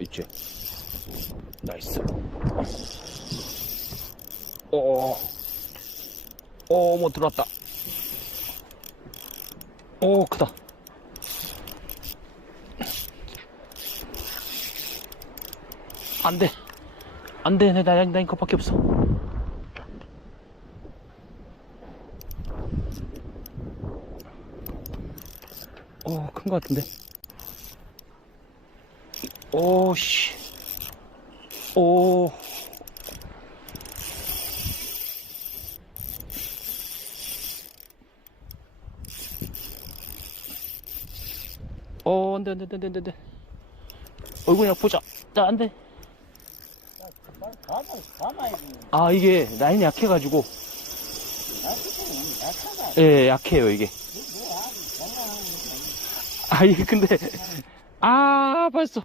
있지? 나이스. 어, 어, 뭐 들어왔다. 오, 크다. 안 돼. 안 돼. 내 나양, 나인 것밖에 없어. 어, 큰 것 같은데. 오, 씨. 오. 어, 안 돼, 안 돼, 안 돼, 안 돼. 얼굴이나 보자. 자, 안 돼. 아, 이게 라인이 약해가지고. 예, 약해요, 이게. 아, 이게 근데. 아, 벌써.